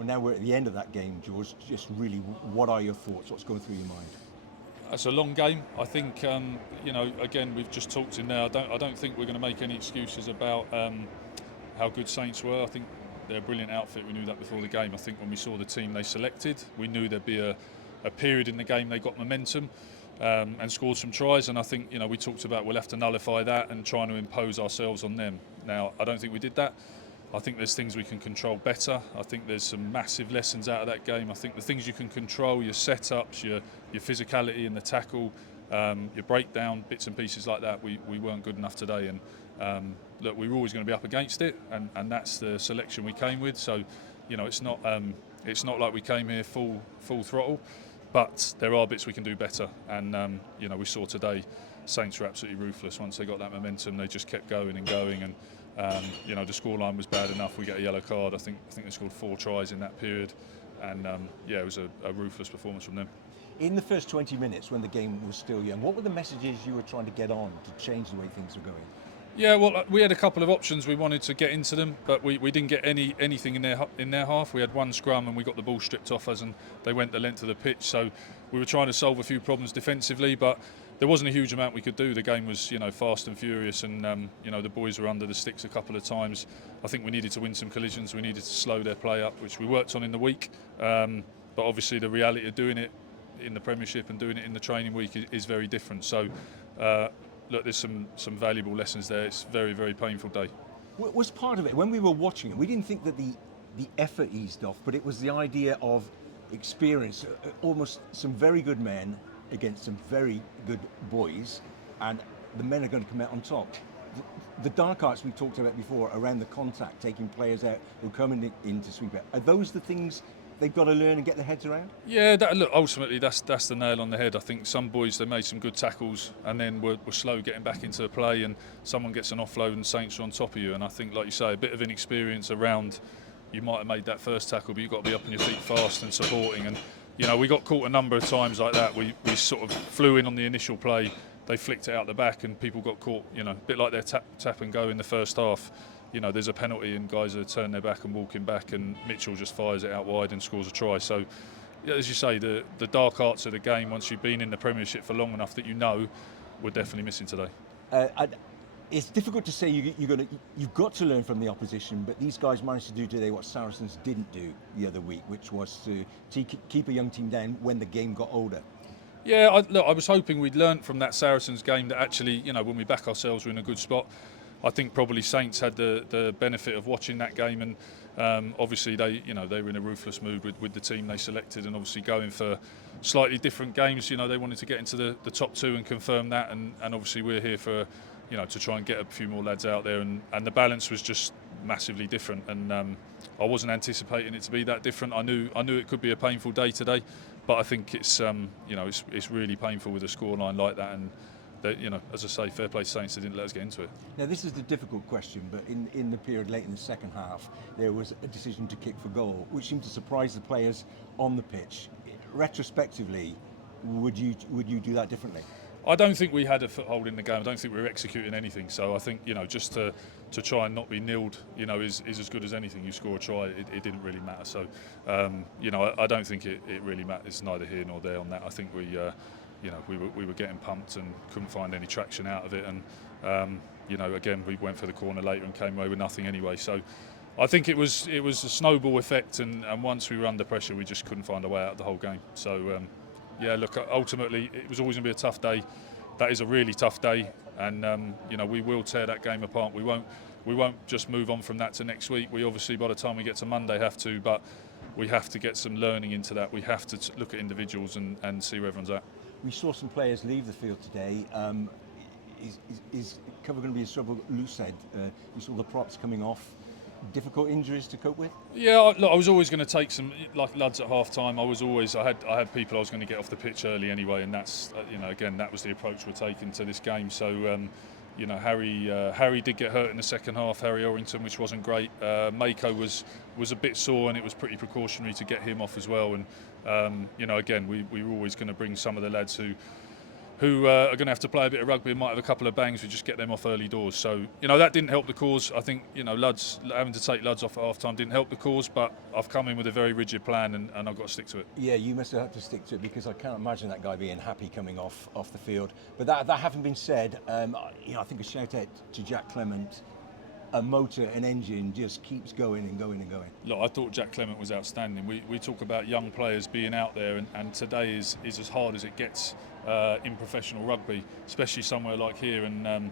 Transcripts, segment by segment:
Well, now we're at the end of that game, George. Just really, what are your thoughts? What's going through your mind? It's a long game. I think again we've just talked in there. I don't think we're going to make any excuses about how good Saints were. I think they're a brilliant outfit. We knew that before the game. I think when we saw the team they selected, we knew there'd be a period in the game they got momentum and scored some tries. And I think we talked about we'll have to nullify that and trying to impose ourselves on them. Now I don't think we did that. I think there's things we can control better. I think there's some massive lessons out of that game. I think the things you can control, your setups, your physicality in the tackle, your breakdown, bits and pieces like that, we weren't good enough today. And look, we were always going to be up against it, and that's the selection we came with. So, it's not like we came here full throttle, but there are bits we can do better. And we saw today, Saints were absolutely ruthless. Once they got that momentum, they just kept going and going. And the scoreline was bad enough. We get a yellow card. I think they scored 4 tries in that period, and it was a ruthless performance from them. In the first 20 minutes, when the game was still young, what were the messages you were trying to get on to change the way things were going? Yeah, well, we had a couple of options. We wanted to get into them, but we didn't get anything in their half. We had one scrum and we got the ball stripped off us, and they went the length of the pitch. So we were trying to solve a few problems defensively, but there wasn't a huge amount we could do. The game was, fast and furious, and the boys were under the sticks a couple of times. I think we needed to win some collisions. We needed to slow their play up, which we worked on in the week. But obviously, the reality of doing it in the Premiership and doing it in the training week is very different. So. Look, there's some valuable lessons there. It's a very, very painful day. Was part of it, when we were watching it, we didn't think that the effort eased off, but it was the idea of experience, almost some very good men against some very good boys, and the men are going to come out on top. The dark arts we talked about before around the contact, taking players out who are coming in to sweep out, are those the things they've got to learn and get their heads around? Yeah, look, ultimately that's the nail on the head. I think some boys, they made some good tackles and then were slow getting back into the play, and someone gets an offload and Saints are on top of you. And I think, like you say, a bit of inexperience around, you might have made that first tackle, but you've got to be up on your feet fast and supporting. And, we got caught a number of times like that. We sort of flew in on the initial play, they flicked it out the back and people got caught, a bit like their tap and go in the first half. There's a penalty and guys are turning their back and walking back, and Mitchell just fires it out wide and scores a try. So, as you say, the dark arts of the game, once you've been in the Premiership for long enough that we're definitely missing today. It's difficult to say you've got to learn from the opposition, but these guys managed to do today what Saracens didn't do the other week, which was to keep a young team down when the game got older. Yeah, I was hoping we'd learnt from that Saracens game that actually, when we back ourselves, we're in a good spot. I think probably Saints had the benefit of watching that game, and obviously they were in a ruthless mood with the team they selected, and obviously going for slightly different games. They wanted to get into the top 2 and confirm that, and obviously we're here for to try and get a few more lads out there, and the balance was just massively different, and I wasn't anticipating it to be that different. I knew it could be a painful day today, but I think it's it's really painful with a scoreline like that, and as I say, fair play to Saints, they didn't let us get into it. Now, this is the difficult question, but in the period late in the second half, there was a decision to kick for goal, which seemed to surprise the players on the pitch. Retrospectively, would you do that differently? I don't think we had a foothold in the game. I don't think we were executing anything. So I think just to try and not be nilled, is as good as anything. You score a try, it didn't really matter. So I don't think it really matters. It's neither here nor there on that. I think we were getting pumped and couldn't find any traction out of it, and again we went for the corner later and came away with nothing anyway. So I think it was a snowball effect, and once we were under pressure, we just couldn't find a way out of the whole game. So look, ultimately it was always going to be a tough day. That is a really tough day, and we will tear that game apart. We won't just move on from that to next week. We obviously, by the time we get to Monday, have to, but we have to get some learning into that. We have to look at individuals and see where everyone's at. We saw some players leave the field today. Is cover going to be a struggle? Loose head. You saw the props coming off. Difficult injuries to cope with? Yeah, look, I was always going to take some like lads at half time. I had people I was going to get off the pitch early anyway, and that's again that was the approach we're taking to this game. So Harry did get hurt in the second half, Harry Orrington, which wasn't great. Mako was a bit sore, and it was pretty precautionary to get him off as well. And again, we were always going to bring some of the lads who who are going to have to play a bit of rugby and might have a couple of bangs. We just get them off early doors. So, that didn't help the cause. I think, Luds, having to take Luds off at half-time didn't help the cause, but I've come in with a very rigid plan and I've got to stick to it. Yeah, you must have had to stick to it, because I can't imagine that guy being happy coming off the field. But that having been said, I think a shout out to Jack Clement. A motor, an engine just keeps going and going and going. Look, I thought Jack Clement was outstanding. We talk about young players being out there, and today is as hard as it gets in professional rugby, especially somewhere like here. And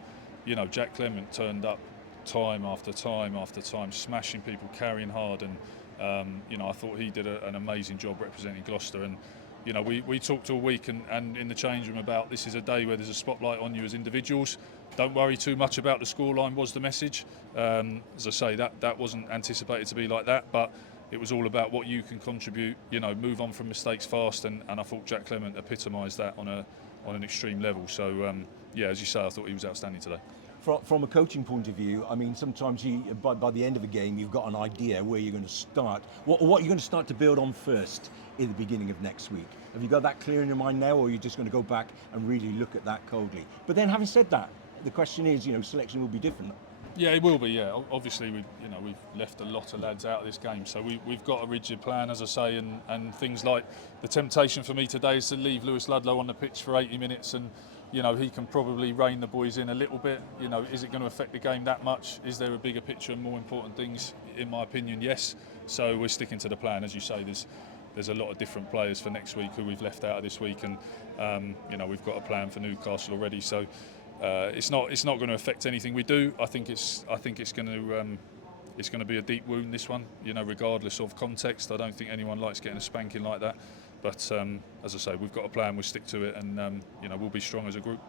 Jack Clement turned up time after time after time, smashing people, carrying hard, and I thought he did an amazing job representing Gloucester. And we talked all week and in the change room about this is a day where there's a spotlight on you as individuals. Don't worry too much about the scoreline was the message. As I say, that wasn't anticipated to be like that, but it was all about what you can contribute, move on from mistakes fast, and I thought Jack Clement epitomised that on an extreme level. So, as you say, I thought he was outstanding today. From a coaching point of view, I mean, sometimes by the end of a game, you've got an idea where you're going to start, what you're going to start to build on first in the beginning of next week. Have you got that clear in your mind now, or are you just going to go back and really look at that coldly? But then, having said that, the question is, selection will be different. Yeah, it will be. Yeah, obviously we've left a lot of lads out of this game, so we've got a rigid plan, as I say, and things like the temptation for me today is to leave Lewis Ludlow on the pitch for 80 minutes, and he can probably rein the boys in a little bit. Is it going to affect the game that much? Is there a bigger picture and more important things? In my opinion, yes. So we're sticking to the plan, as you say. There's a lot of different players for next week who we've left out of this week, and we've got a plan for Newcastle already. So. It's not going to affect anything we do. I think it's going to be a deep wound, this one. Regardless of context. I don't think anyone likes getting a spanking like that. But as I say, we've got a plan. We'll stick to it, and we'll be strong as a group.